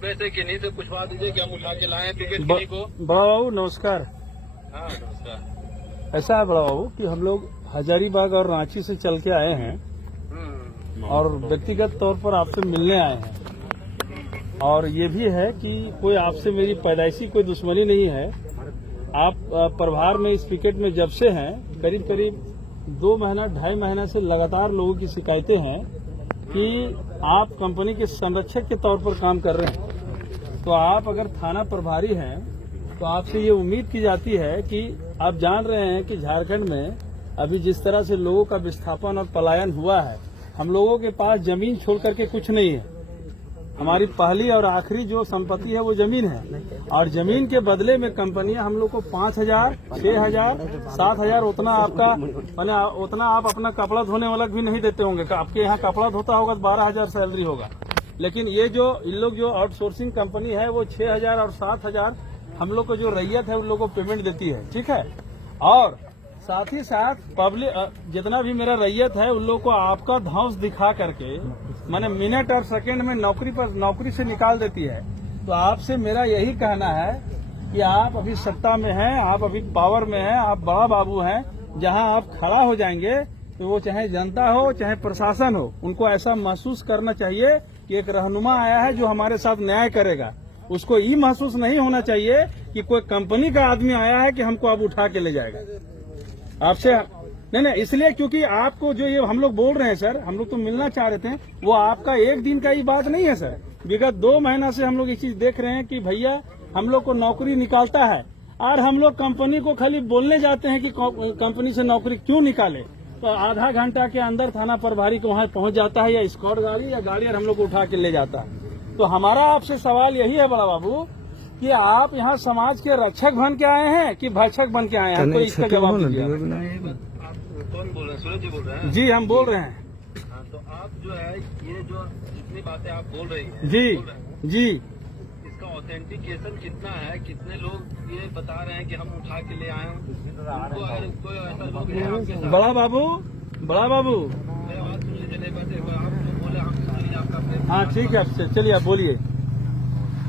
उसमें से किन्हीं से पूछवा दीजिए कि हम उठा के लाए टिकट किन्हीं को। बड़ा बाबू नमस्कार। हाँ नमस्कार। ऐसा है बड़ा बाबू कि हम लोग हजारीबाग और रांची से चल के आए हैं और व्यक्तिगत तौर पर आपसे मिलने आए हैं, और ये भी है कि कोई आपसे मेरी पैदाइशी कोई दुश्मनी नहीं है। आप प्रभार में इस पिकेट में जब से हैं करीब करीब 2 महीना 2.5 महीना से लगातार लोगों की शिकायतें हैं कि आप कंपनी के संरक्षक के तौर पर काम कर रहे हैं। तो आप अगर थाना प्रभारी हैं तो आपसे ये उम्मीद की जाती है कि आप जान रहे हैं कि झारखंड में अभी जिस तरह से लोगों का विस्थापन और पलायन हुआ है, हम लोगों के पास जमीन छोड़ करके कुछ नहीं है। हमारी पहली और आखिरी जो संपत्ति है वो जमीन है, और जमीन के बदले में कंपनियां हम लोग को 5,000, 6,000, 7,000 उतना आपका माने उतना आप अपना कपड़ा धोने वाला भी नहीं देते होंगे। आपके यहाँ कपड़ा धोता होगा तो 12,000 सैलरी होगा, लेकिन ये जो इन लोग जो आउटसोर्सिंग कंपनी है वो 6,000 और 7,000 हम लोग को जो रैयत है उन लोगों को पेमेंट देती है, ठीक है। और साथ ही साथ पब्लिक जितना भी मेरा रैयत है उन लोगों को आपका धौंस दिखा करके माने मिनट और सेकंड में नौकरी से निकाल देती है। तो आपसे मेरा यही कहना है कि आप अभी सत्ता में हैं, आप अभी पावर में हैं, आप बड़ा बाबू हैं। जहां आप खड़ा हो जाएंगे तो वो चाहे जनता हो चाहे प्रशासन हो, उनको ऐसा महसूस करना चाहिए कि एक रहनुमा आया है जो हमारे साथ न्याय करेगा। उसको ये महसूस नहीं होना चाहिए कि कोई कंपनी का आदमी आया है कि हमको अब उठा के ले जाएगा। आपसे नहीं, इसलिए क्योंकि आपको जो ये हम लोग बोल रहे हैं सर, हम लोग तो मिलना चाह रहे थे, वो आपका एक दिन का ही बात नहीं है सर। विगत 2 महीना से हम लोग ये चीज देख रहे हैं कि भैया हम लोग को नौकरी निकालता है, और हम लोग कंपनी को खाली बोलने जाते हैं कि कंपनी से नौकरी क्यों निकाले, तो आधा घंटा के अंदर थाना प्रभारी को वहां पहुंच जाता है, या स्कॉट गाड़ी या गाड़ी हम लोग को उठा के ले जाता है। तो हमारा आपसे सवाल यही है बड़ा बाबू कि आप यहाँ समाज के रक्षक बन के आए हैं कि भक्षक बन के आए हैं, तो इसका जवाब दीजिए। कौन बोल रहे हैं? सूरज जी बोल रहे हैं? जी हम बोल रहे हैं। हाँ, तो आप जो है ये जो जितनी बातें आप बोल रही हैं जी, इसका ऑथेंटिकेशन कितना है? कितने लोग ये बता रहे हैं कि हम उठा के ले आए हैं? उनको अगर कोई ऐसा लोग है आपके साथ? बड़ा बाबू मेरा बात सुन लीजिए, नहीं बस आप जो बोले हम सुन लीजिए आपका प्रेम। हाँ ठीक है, आपसे चलिए आप बोलिए।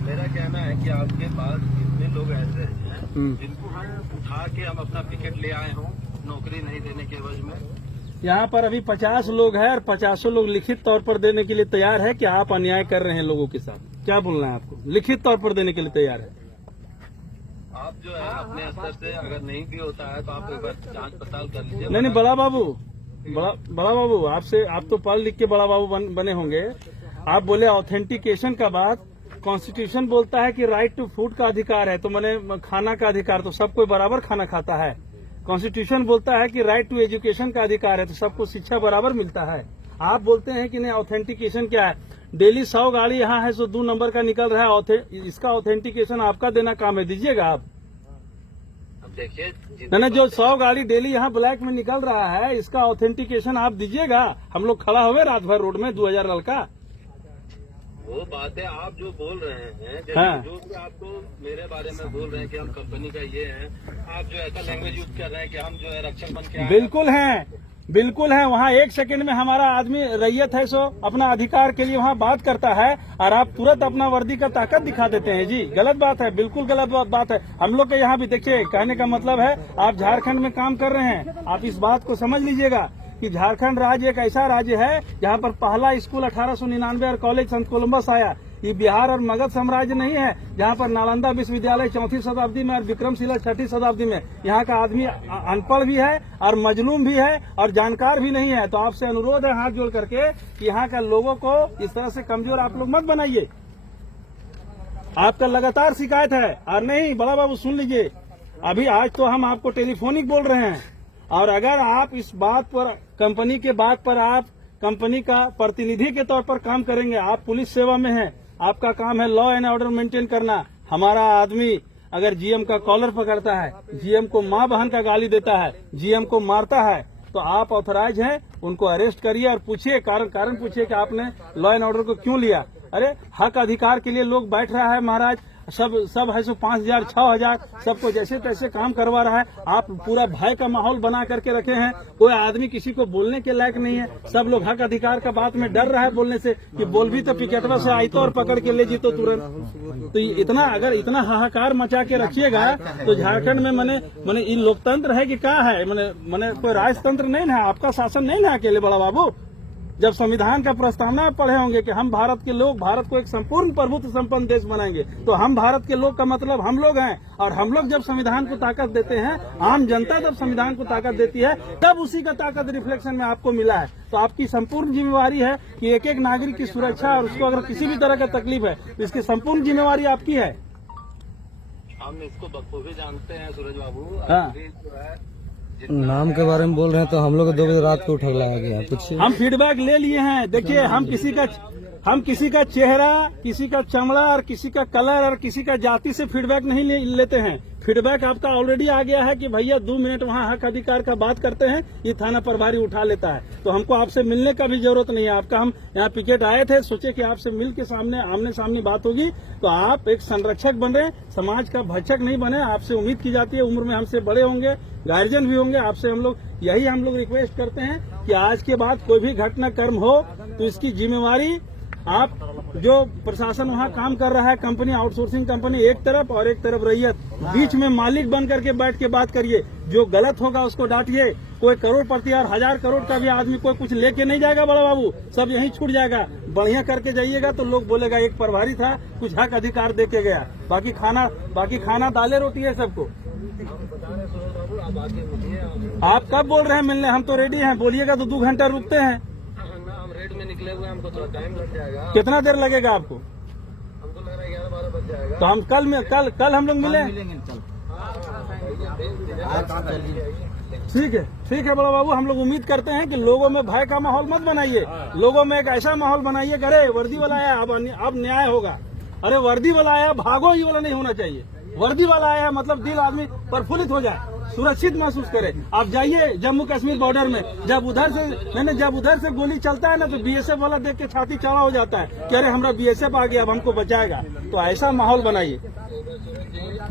मेरा कहना है कि आपके पास कितने लोग ऐसे हैं जिनको हम उठा के हम अपना टिकट ले आए हों नौकरी नहीं देने के एवज में? यहाँ पर अभी 50 लोग हैं और 50 लोग लिखित तौर पर देने के लिए तैयार है कि आप अन्याय कर रहे हैं लोगों के साथ। क्या बोलना है आपको? लिखित तौर पर देने के लिए तैयार है। आप जो है अपने स्तर से अगर नहीं भी होता है तो आप एक बार जांच पड़ताल कर लीजिए। नहीं बड़ा बाबू आपसे, आप तो पढ़ लिख के बड़ा बाबू बने होंगे। आप बोले ऑथेंटिकेशन का बात, कॉन्स्टिट्यूशन बोलता है कि राइट टू फूड का अधिकार है, तो मैंने खाना का अधिकार, तो सब कोई बराबर खाना खाता है। कॉन्स्टिट्यूशन बोलता है कि राइट टू एजुकेशन का अधिकार है, तो सबको शिक्षा बराबर मिलता है। आप बोलते हैं कि नहीं ऑथेंटिकेशन क्या है? डेली 100 गाड़ी यहाँ है, सो 2 नंबर का निकल रहा है, इसका ऑथेंटिकेशन आपका देना काम है, दीजिएगा आप। देखिए नहीं, जो 100 गाड़ी डेली यहाँ ब्लैक में निकल रहा है, इसका ऑथेंटिकेशन आप दीजिएगा। हम लोग खड़ा हुए रात भर रोड में 2000 लड़का। वो बातें आप जो बोल रहे हैं, जैसे हाँ। जो भी आपको मेरे बारे में बोल रहे हैं कि हम कंपनी का ये है, आप जो ऐसा लैंग्वेज यूज कर रहे हैं कि हम जो है रक्षक बन के आए हैं। बिल्कुल है। वहाँ 1 सेकंड में हमारा आदमी रैयत है, सो अपना अधिकार के लिए वहाँ बात करता है, और आप तुरंत अपना वर्दी का ताकत दिखा देते हैं। जी गलत बात है, बिल्कुल गलत बात है। हम लोग के यहाँ भी देखिए, कहने का मतलब है आप झारखंड में काम कर रहे हैं, आप इस बात को समझ लीजिएगा कि झारखंड राज्य एक ऐसा राज्य है जहाँ पर पहला स्कूल 1899 और कॉलेज संत कोलंबस आया। ये बिहार और मगध साम्राज्य नहीं है जहाँ पर नालंदा विश्वविद्यालय 4वीं शताब्दी में और विक्रमशिला 6वीं शताब्दी में। यहाँ का आदमी अनपढ़ भी है और मजलूम भी है और जानकार भी नहीं है। तो आपसे अनुरोध है हाथ जोड़ करके कि यहाँ का लोगों को इस तरह से कमजोर आप लोग मत बनाइए। आपका लगातार शिकायत है। और नहीं बड़ा बाबू सुन लीजिए, अभी आज तो हम आपको टेलीफोनिक बोल रहे हैं, और अगर आप इस बात पर, कंपनी के बात पर आप कंपनी का प्रतिनिधि के तौर पर काम करेंगे, आप पुलिस सेवा में हैं, आपका काम है लॉ एंड ऑर्डर मेंटेन करना। हमारा आदमी अगर जीएम का कॉलर पकड़ता है, जीएम को माँ बहन का गाली देता है, जीएम को मारता है, तो आप ऑथराइज हैं, उनको अरेस्ट करिए और पूछिए, कारण पूछिए कि आपने लॉ एंड ऑर्डर को क्यों लिया। अरे हक अधिकार के लिए लोग बैठ रहा है महाराज, सब है सो 5,000 6,000 सबको जैसे तैसे काम करवा रहा है। आप पूरा भय का माहौल बना करके रखे हैं। कोई आदमी किसी को बोलने के लायक नहीं है। सब लोग हक अधिकार का बात में डर रहा है बोलने से कि बोल भी तो पिकेटवा से आई तो और पकड़ के ले जी तो तुरंत। तो इतना अगर इतना हाहाकार मचा के रखिएगा तो झारखंड में मने ये लोकतंत्र है कि क्या है? मने कोई राजतंत्र नहीं है, आपका शासन नहीं है अकेले बड़ा बाबू। जब संविधान का प्रस्तावना पढ़े होंगे कि हम भारत के लोग भारत को एक संपूर्ण प्रभुत्व संपन्न देश बनाएंगे, तो हम भारत के लोग का मतलब हम लोग हैं। और हम लोग जब संविधान को ताकत देते हैं, आम जनता जब संविधान को ताकत देती है, तब उसी का ताकत रिफ्लेक्शन में आपको मिला है। तो आपकी संपूर्ण जिम्मेवारी है कि एक एक नागरिक की सुरक्षा और उसको अगर किसी भी तरह का तकलीफ है तो इसकी संपूर्ण जिम्मेवारी आपकी है। हम इसको बखूबी जानते हैं सूरज बाबू। हाँ। जो है नाम के बारे में बोल रहे हैं तो हम लोग 2 बजे रात को उठा लाया गया कुछ। हम फीडबैक ले लिए हैं। देखिए, हम किसी का चेहरा, किसी का चमड़ा और किसी का कलर और किसी का जाति से फीडबैक नहीं लेते हैं। फीडबैक आपका ऑलरेडी आ गया है कि भैया 2 मिनट वहाँ हक अधिकार का बात करते हैं, ये थाना प्रभारी उठा लेता है। तो हमको आपसे मिलने का भी जरूरत नहीं है। आपका हम यहाँ पिकेट आए थे, सोचे कि आपसे मिल के आमने सामने बात होगी। तो आप एक संरक्षक बने, समाज का भक्षक नहीं बने। आपसे उम्मीद की जाती है, उम्र में हमसे बड़े होंगे, गार्जियन भी होंगे। आपसे हम लोग रिक्वेस्ट करते हैं कि आज के बाद कोई भी घटनाक्रम हो तो इसकी जिम्मेवारी आप जो प्रशासन वहाँ काम कर रहा है, कंपनी आउटसोर्सिंग कंपनी एक तरफ और एक तरफ रैयत, बीच में मालिक बन करके बैठ के बात करिए। जो गलत होगा उसको डांटिए। कोई करोड़पति और 1000 करोड़ का भी आदमी कोई कुछ लेके नहीं जाएगा बड़ा बाबू, सब यहीं छूट जाएगा। बढ़िया करके जाइएगा तो लोग बोलेगा एक प्रभारी था, कुछ हक अधिकार दे के गया। बाकी खाना दालें रोटी है सबको। आप कब बोल रहे हैं मिलने? हम तो रेडी हैं, बोलिएगा तो 2 घंटा रुकते हैं। हम रेड में निकले हुए, हमको थोड़ा टाइम लग जाएगा। कितना देर लगेगा आपको? हमको लग रहा है 11-12 बज जाएगा। तो हम कल हम लोग मिले। ठीक है बड़ा बाबू, हम लोग उम्मीद करते हैं कि लोगों में भय का माहौल मत बनाइए। लोगों में एक ऐसा माहौल बनाइए, अरे वर्दी वाला आया अब न्याय होगा। अरे वर्दी वाला आया भागो, ये वाला नहीं होना चाहिए। वर्दी वाला आया मतलब दिल आदमी प्रफुल्लित हो जाए, सुरक्षित महसूस करे। आप जाइए जम्मू कश्मीर बॉर्डर में, जब उधर से गोली चलता है ना तो बीएसएफ वाला देख के छाती चौड़ा हो जाता है कि अरे हमारा बीएसएफ आ गया, अब हमको बचाएगा। तो ऐसा माहौल बनाइए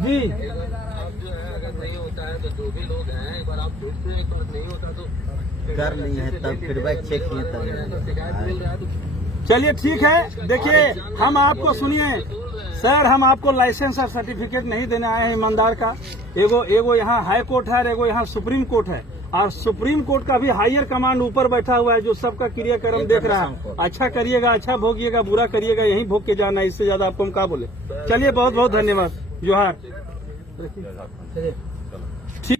जी। अगर नहीं होता है तो जो भी लोग हैं, एक बार आप पूछते तो नहीं होता तो कर ली है, तब फीडबैक चेक किए तब शिकायत मिल रहा है तो चलिए ठीक है। देखिए, हम आपको सुनिए सर, हम आपको लाइसेंस और सर्टिफिकेट नहीं देने आए हैं ईमानदार का। एगो यहाँ हाई कोर्ट है और एगो यहाँ सुप्रीम कोर्ट है। और सुप्रीम कोर्ट का भी हायर कमांड ऊपर बैठा हुआ है जो सबका क्रियाक्रम देख रहा है। अच्छा करिएगा, अच्छा भोगिएगा, बुरा करिएगा, यही भोग के जाना है। इससे ज्यादा आपको हम क्या बोले। चलिए, बहुत बहुत धन्यवाद। जोहार।